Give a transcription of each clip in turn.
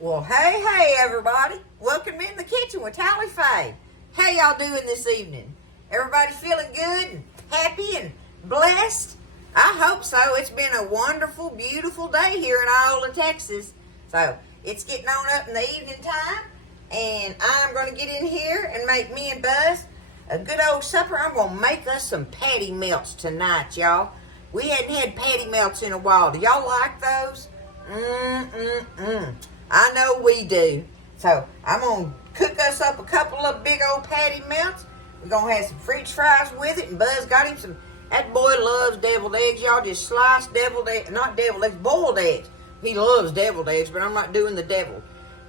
Well, hey, everybody. Welcome in the kitchen with Tally Faye. How y'all doing this evening? Everybody feeling good and happy and blessed? I hope so. It's been a wonderful, beautiful day here in Iola, Texas. So, it's getting on up in the evening time, and I'm going to get in here and make me and Buzz a good old supper. I'm going to make us some patty melts tonight, y'all. We hadn't had patty melts in a while. Do y'all like those? I know we do. So I'm going to cook us up a couple of big old patty melts. We're going to have some French fries with it. And Buzz got him some. That boy loves deviled eggs. Y'all just slice deviled eggs. Not deviled eggs, boiled eggs. He loves deviled eggs, but I'm not doing the devil.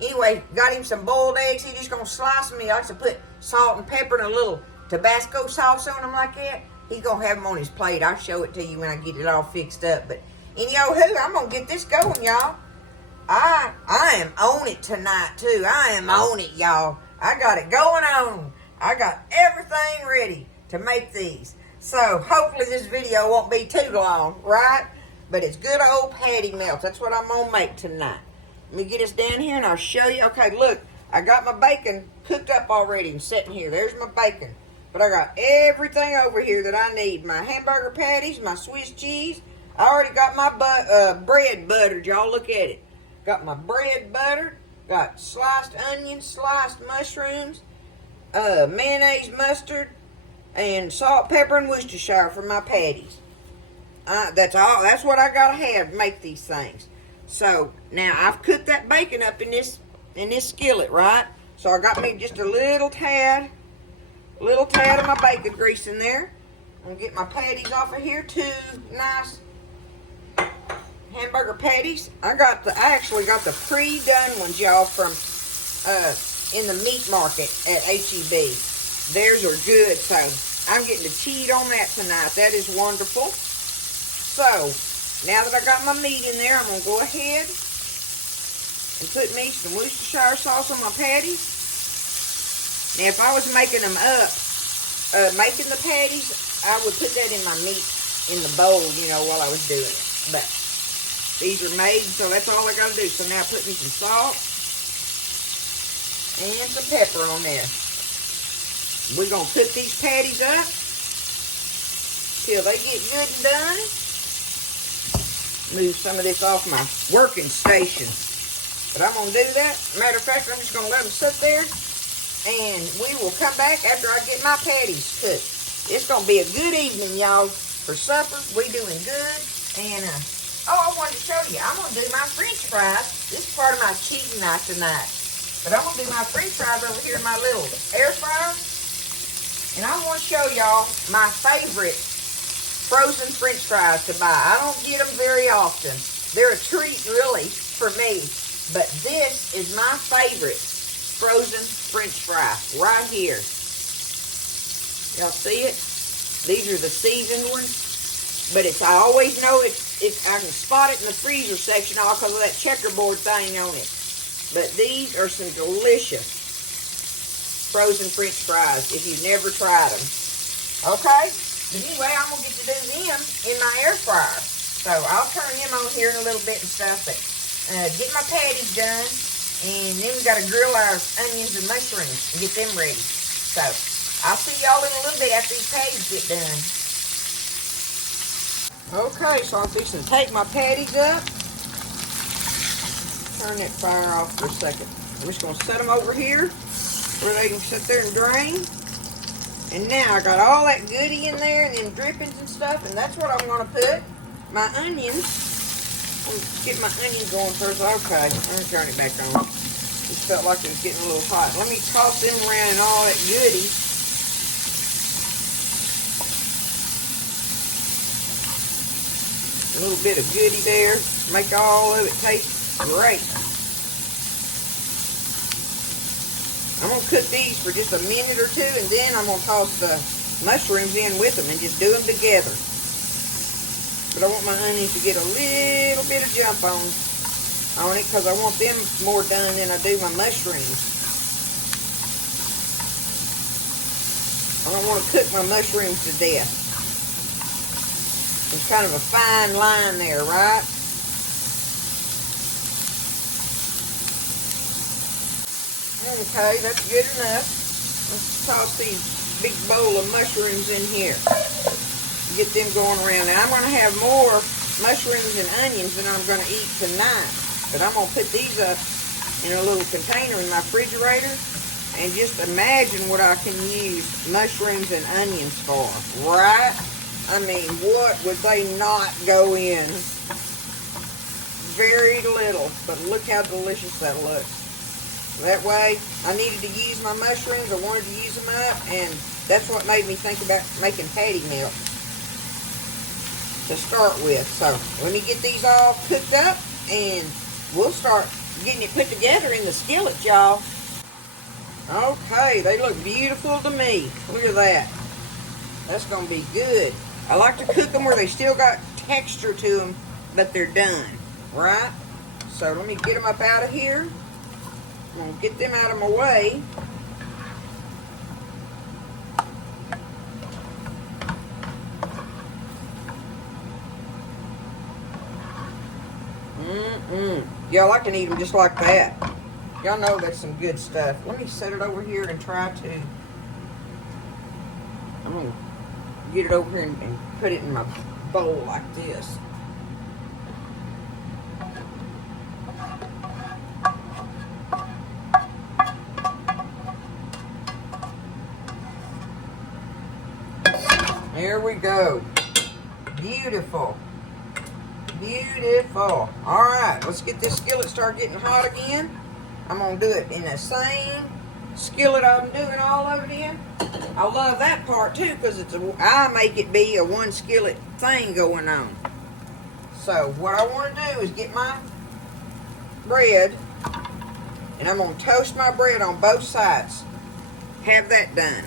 Anyway, got him some boiled eggs. He's just going to slice them. He likes to put salt and pepper and a little Tabasco sauce on them like that. He's going to have them on his plate. I'll show it to you when I get it all fixed up. But anyhow, I'm going to get this going, y'all. I am on it tonight, too. I am on it, y'all. I got it going on. I got everything ready to make these. So, hopefully this video won't be too long, right? But it's good old patty melts. That's what I'm going to make tonight. Let me get us down here and I'll show you. Okay, look. I got my bacon cooked up already and sitting here. There's my bacon. But I got everything over here that I need. My hamburger patties, my Swiss cheese. I already got my bread buttered. Y'all look at it. Got my bread buttered. Got sliced onions, sliced mushrooms, mayonnaise, mustard, and salt, pepper, and Worcestershire for my patties. That's all. That's what I gotta have to make these things. So now I've cooked that bacon up in this skillet, right? So I got me just a little tad of my bacon grease in there. I'm gonna get my patties off of here. Two nice hamburger patties. I actually got the pre-done ones, y'all, from in the meat market at HEB. Theirs are good, so I'm getting to cheat on that tonight. That is wonderful. So now that I got my meat in there, I'm gonna go ahead and put me some Worcestershire sauce on my patties. Now, if I was making them up, making the patties, I would put that in my meat in the bowl, while I was doing it. But these are made, so that's all I got to do. So now put me some salt and some pepper on there. We're going to cook these patties up till they get good and done. Move some of this off my working station. But I'm going to do that. Matter of fact, I'm just going to let them sit there. And we will come back after I get my patties cooked. It's going to be a good evening, y'all, for supper. We doing good. And, I wanted to show you. I'm going to do my French fries. This is part of my cheating night tonight. But I'm going to do my French fries over here in my little air fryer. And I want to show y'all my favorite frozen French fries to buy. I don't get them very often. They're a treat, really, for me. But this is my favorite frozen French fry right here. Y'all see it? These are the seasoned ones. But I always know I can spot it in the freezer section all because of that checkerboard thing on it. But these are some delicious frozen French fries if you've never tried them. Okay? But anyway, I'm going to get to do them in my air fryer. So I'll turn them on here in a little bit and stuff. But get my patties done. And then we got to grill our onions and mushrooms and get them ready. So, I'll see y'all in a little bit after these patties get done. Okay, so I'm fixing to take my patties up. Turn that fire off for a second. I'm just going to set them over here where they can sit there and drain. And now I got all that goodie in there and then drippings and stuff. And that's what I'm going to put. My onions. Get my onions going first. Okay, I'm going to turn it back on. It felt like it was getting a little hot. Let me toss them around and all that goodie. A little bit of goodie there. Make all of it taste great. I'm going to cook these for just a minute or two, and then I'm going to toss the mushrooms in with them and just do them together. But I want my onions to get a little bit of jump on it because I want them more done than I do my mushrooms. I don't want to cook my mushrooms to death. There's kind of a fine line there, right? Okay, that's good enough. Let's toss these big bowl of mushrooms in here. Get them going around. Now I'm going to have more mushrooms and onions than I'm going to eat tonight. But I'm going to put these up in a little container in my refrigerator. And just imagine what I can use mushrooms and onions for, right? I mean, what would they not go in? Very little, but look how delicious that looks. That way, I needed to use my mushrooms. I wanted to use them up, and that's what made me think about making patty melt to start with. So, let me get these all cooked up, and we'll start getting it put together in the skillet, y'all. Okay, they look beautiful to me. Look at that. That's going to be good. I like to cook them where they still got texture to them, but they're done, right? So let me get them up out of here. I'm going to get them out of my way. Y'all, I can eat them just like that. Y'all know that's some good stuff. Let me set it over here and try to... I'm going to get it over here and put it in my bowl like this. There we go. Beautiful. Beautiful. All right, let's get this skillet start getting hot again. I'm going to do it in the same skillet I'm doing all of it in. I love that part too because I make it be a one skillet thing going on. So what I want to do is get my bread, and I'm going to toast my bread on both sides. Have that done.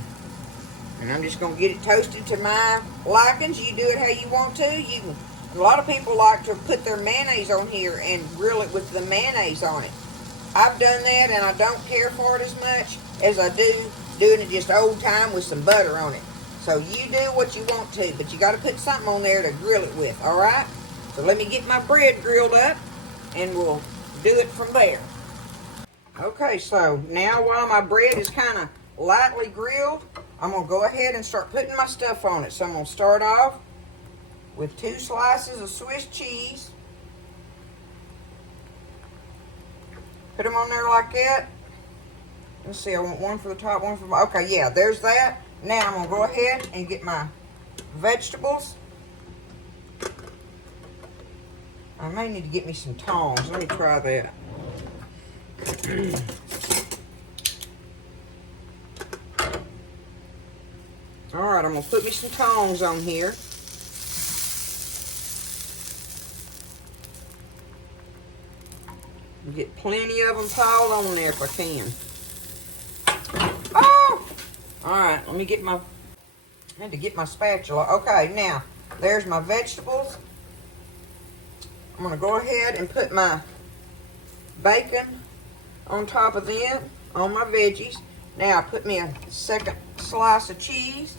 And I'm just going to get it toasted to my likings. You do it how you want to. A lot of people like to put their mayonnaise on here and grill it with the mayonnaise on it. I've done that, and I don't care for it as much as I do doing it just old time with some butter on it. So you do what you want to, but you got to put something on there to grill it with, all right? So let me get my bread grilled up, and we'll do it from there. Okay, so now while my bread is kind of lightly grilled, I'm going to go ahead and start putting my stuff on it. So I'm going to start off with 2 slices of Swiss cheese. Put them on there like that. Let's see, I want one for the top, one for the bottom. Okay, yeah, there's that. Now I'm going to go ahead and get my vegetables. I may need to get me some tongs. Let me try that. Alright, I'm going to put me some tongs on here. Get plenty of them piled on there if I can. Oh! Alright, let me get my... I had to get my spatula. Okay, now, there's my vegetables. I'm going to go ahead and put my bacon on top of them, on my veggies. Now, put me a second slice of cheese,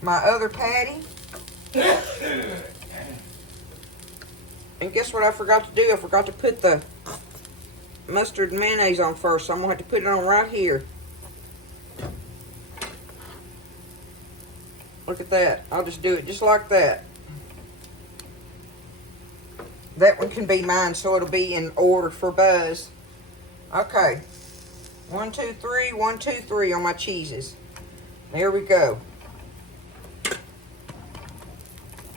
my other patty. And guess what I forgot to do? I forgot to put the mustard and mayonnaise on first, so I'm going to have to put it on right here. Look at that. I'll just do it just like that. That one can be mine, so it'll be in order for Buzz. Okay. 1, 2, 3, 1, 2, 3 on my cheeses. There we go.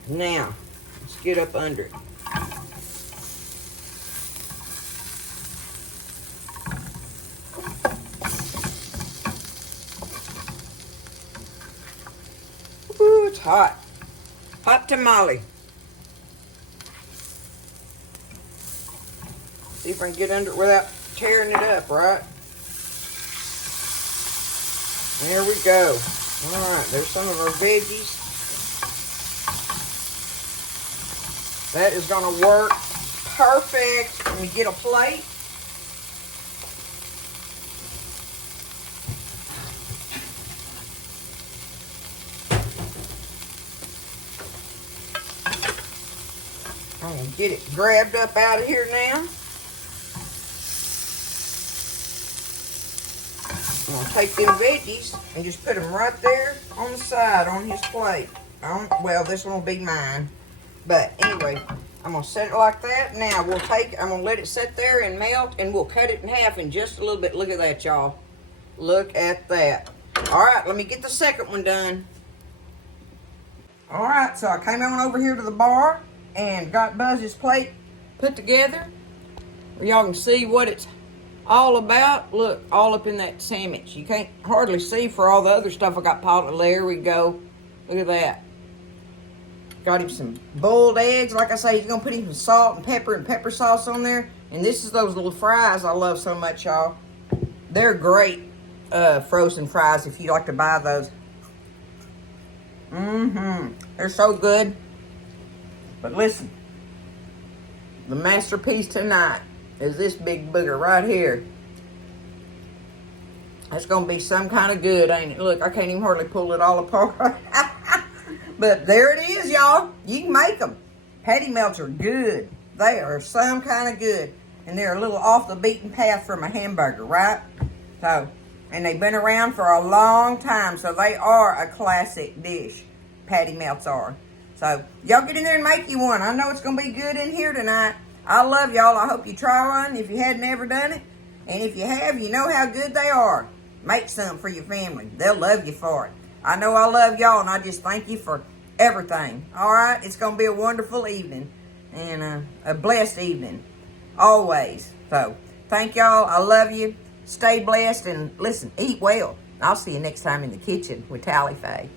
Now, let's get up under it. Ooh, it's hot. Hot tamale. See if I can get under it without tearing it up, right? There we go. Alright, there's some of our veggies. That is going to work perfect. Let me get a plate. I'm going to get it grabbed up out of here now. I'm gonna take them veggies and just put them right there on the side on his plate. Well, this one will be mine. But anyway, I'm gonna set it like that. Now I'm gonna let it sit there and melt, and we'll cut it in half in just a little bit. Look at that, y'all. Look at that. All right, let me get the second one done. All right, so I came on over here to the bar and got Buzz's plate put together. Where y'all can see what it's all about. Look, all up in that sandwich. You can't hardly see for all the other stuff I got piled. There we go. Look at that. Got him some boiled eggs. Like I say, he's gonna put him some salt and pepper sauce on there. And this is those little fries I love so much, y'all. They're great frozen fries if you like to buy those. They're so good. But listen, the masterpiece tonight is this big booger right here. It's gonna be some kind of good, ain't it? Look, I can't even hardly pull it all apart. But there it is, y'all. You can make them. Patty melts are good. They are some kind of good. And they're a little off the beaten path from a hamburger, right? So, and they've been around for a long time, so they are a classic dish. Patty melts are. So, y'all get in there and make you one. I know it's going to be good in here tonight. I love y'all. I hope you try one if you hadn't ever done it. And if you have, you know how good they are. Make some for your family. They'll love you for it. I know I love y'all, and I just thank you for everything. All right? It's going to be a wonderful evening and a blessed evening. Always. So, thank y'all. I love you. Stay blessed and listen, eat well. I'll see you next time in the kitchen with Tally Faye.